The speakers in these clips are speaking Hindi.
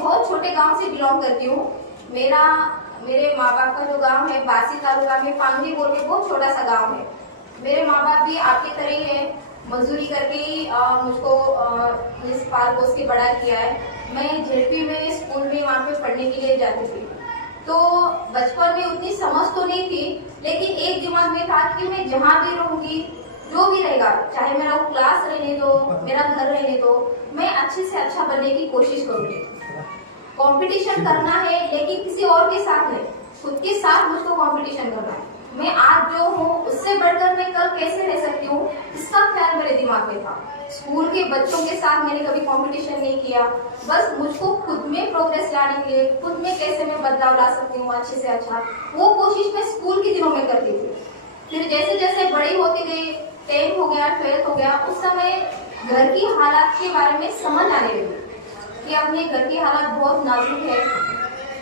बहुत छोटे गांव से बिलोंग करती हूँ। मेरे माँ बाप का जो गांव है बासी तालुका में पांगरी बोल के बहुत छोटा सा गांव है। मेरे माँ बाप भी आपकी तरह ही है, मजदूरी करके ही मुझको इस पाल पोस के बड़ा किया है। मैं जेपी में स्कूल में वहाँ पे पढ़ने के लिए जाती थी, तो बचपन में उतनी समझ तो नहीं थी, लेकिन एक दिमाग में था कि मैं जहाँ भी रहूंगी, जो भी रहेगा, चाहे मेरा वो क्लास रहने दो, मेरा घर रहने दो, मैं अच्छे से अच्छा बनने की कोशिश करूंगी। कंपटीशन करना है, लेकिन किसी और के साथ नहीं, खुद के साथ मुझको कंपटीशन करना है। मैं आज जो हूँ उससे बढ़कर मैं कल कैसे रह सकती हूँ, इसका ख्याल मेरे दिमाग में था। स्कूल के बच्चों के साथ मैंने कभी कंपटीशन नहीं किया, बस मुझको खुद में प्रोग्रेस लाने के लिए, खुद में कैसे मैं बदलाव ला सकती हूँ अच्छे से अच्छा, वो कोशिश मैं स्कूल के दिनों में करती थी। फिर जैसे जैसे बड़ी होती गई, 10th हो गया, 12th हो गया, उस समय घर की हालात के बारे में समझ आने लगी कि अपने घर की हालात बहुत नाजुक है।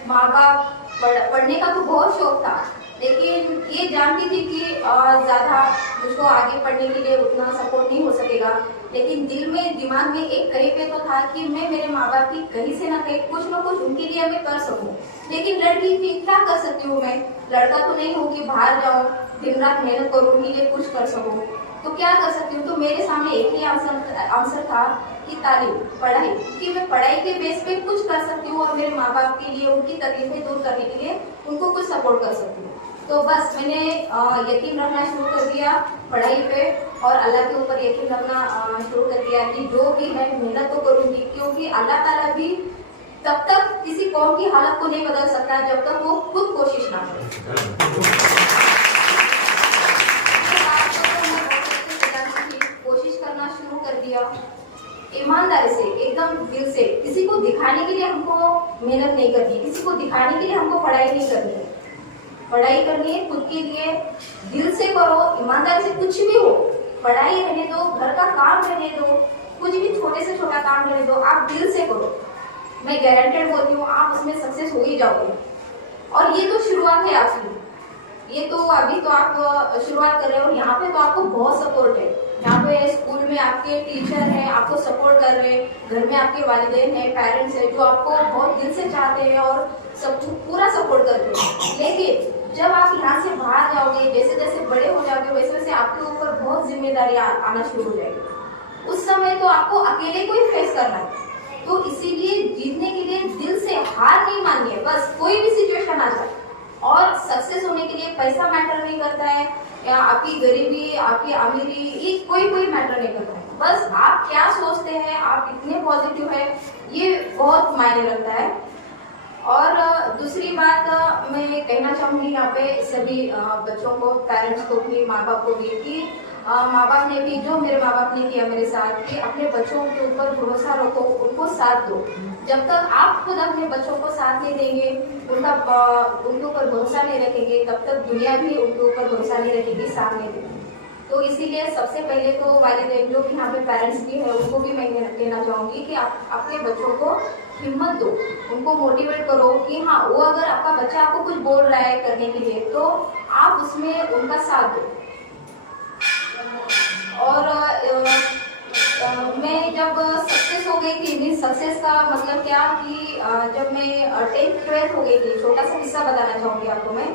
माँ बाप पढ़ने का तो बहुत शौक था, लेकिन ये जानती थी कि ज्यादा मुझको आगे पढ़ने के लिए उतना सपोर्ट नहीं हो सकेगा, लेकिन दिल में दिमाग में एक कहीं पे तो था कि मैं मेरे माँ बाप की कहीं से ना कहीं कुछ ना कुछ उनके लिए मैं कर सकूं। लेकिन लड़की थी, क्या कर सकती हूँ मैं, लड़का तो नहीं हूँ कि बाहर जाऊँ दिन रात मेहनत करूँ उनके लिए कुछ कर सकूँ, तो क्या कर सकती हूँ। तो मेरे सामने एक ही आंसर था कि तालीम, पढ़ाई, कि मैं पढ़ाई के बेस पे कुछ कर सकती हूँ और मेरे माँ बाप के लिए उनकी तकलीफें दूर करने के लिए उनको कुछ सपोर्ट कर सकती हूँ। तो बस मैंने यकीन रखना शुरू कर दिया पढ़ाई पे, और अल्लाह के ऊपर यकीन रखना शुरू कर दिया कि जो भी है मेहनत तो करूंगी, क्योंकि अल्लाह ताला भी तब तक किसी कौम की हालत को नहीं बदल सकता जब तक वो खुद कोशिश ना करे। कोशिश करना शुरू कर दिया ईमानदारी से, एकदम दिल से। किसी को दिखाने के लिए हमको मेहनत नहीं करनी, किसी को दिखाने के लिए हमको पढ़ाई नहीं करनी है। पढ़ाई करनी है खुद के लिए, दिल से करो, ईमानदारी से। कुछ भी हो, पढ़ाई रहने दो, घर का काम रहने दो, कुछ भी छोटे से छोटा काम रहने दो, आप दिल से करो। मैं गारंटेड बोलती हूँ आप उसमें सक्सेस हो ही जाओगे। और ये तो शुरुआत है आपकी, ये तो अभी तो आप शुरुआत कर रहे हो। यहाँ पे तो आपको बहुत सपोर्ट है, यहाँ पे स्कूल में आपके टीचर हैं, आपको सपोर्ट कर रहे हैं, घर में आपके वालिदैन हैं, पेरेंट्स हैं, जो आपको बहुत दिल से चाहते हैं और सब पूरा सपोर्ट करते हैं। लेकिन जब आप यहाँ से बाहर जाओगे, जैसे जैसे बड़े हो जाओगे, वैसे वैसे आपके ऊपर बहुत जिम्मेदारी आना शुरू हो जाएगी। उस समय तो आपको अकेले को ही फेस करना है। तो इसीलिए जीतने के लिए दिल से हार नहीं माननी है, बस कोई भी सिचुएशन आ जाए। और सक्सेस होने के लिए पैसा मैटर नहीं करता है, या आपकी गरीबी, आपकी अमीरी, ये कोई मैटर नहीं करता है। बस आप क्या सोचते हैं, आप कितने पॉजिटिव है, ये बहुत मायने रखता है। और दूसरी बात मैं कहना चाहूंगी यहाँ पे सभी बच्चों को, पेरेंट्स को भी, माँ बाप को भी, कि माँ बाप ने भी, जो मेरे माँ बाप ने किया मेरे साथ, कि अपने बच्चों के ऊपर भरोसा रखो, उनको साथ दो। जब तक आप खुद अपने बच्चों को साथ नहीं देंगे, उनके ऊपर भरोसा नहीं रखेंगे, तब तक दुनिया भी उनके ऊपर भरोसा नहीं रखेगी, साथ नहीं देगी। तो इसीलिए सबसे पहले तो वालिदैन, जो भी यहाँ पे पेरेंट्स भी है, उनको भी मैं कहना चाहूंगी कि आप अपने बच्चों को हिम्मत दो, उनको मोटिवेट करो कि हाँ, वो अगर आपका बच्चा आपको कुछ बोल रहा है करने के लिए, तो आप उसमें उनका साथ दो। और मैं जब सक्सेस हो गई थी, मीन सक्सेस का मतलब क्या कि जब मैं 10th 12th हो गई थी, छोटा सा किस्सा बताना चाहूंगी आपको। मैं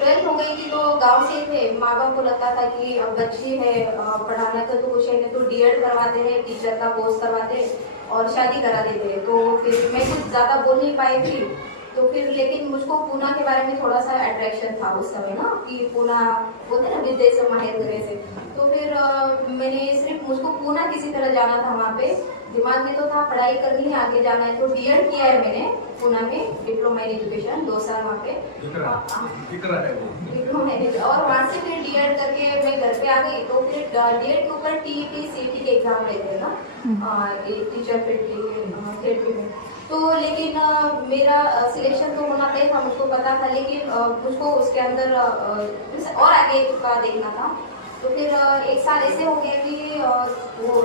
12th हो गई थी, तो गांव से थे, माँ बाप को लगता था कि बच्ची है, पढ़ाना तो कुछ है नहीं, तो डीएड करवाते हैं, टीचर का कोर्स करवाते और शादी करा देते। तो फिर मैं कुछ ज्यादा बोल नहीं पाई थी, तो फिर लेकिन मुझको पूना के बारे में थोड़ा सा अट्रैक्शन था उस समय ना, कि पूना बोलते ना विदेश से माहिर करे से। तो फिर मैंने सिर्फ, मुझको पूना किसी तरह जाना था, वहाँ पे दिमाग में तो था पढ़ाई करनी है, आगे जाना है। तो डीएड किया है मैंने पूना में, डिप्लोमा इन एजुकेशन, 2 साल वहाँ पे डिप्लोमा इन, और वहाँ से फिर डीएड करके मैं घर पे आ गई। तो फिर डीएड के ऊपर टीईटी सीईटी के एग्जाम रहते हैं ना, टीचर फिर में। तो लेकिन मेरा सिलेक्शन तो होना तय था, मुझको पता था, लेकिन मुझको उसके अंदर और आगे का देखना था। तो फिर 1 साल ऐसे हो गया कि वो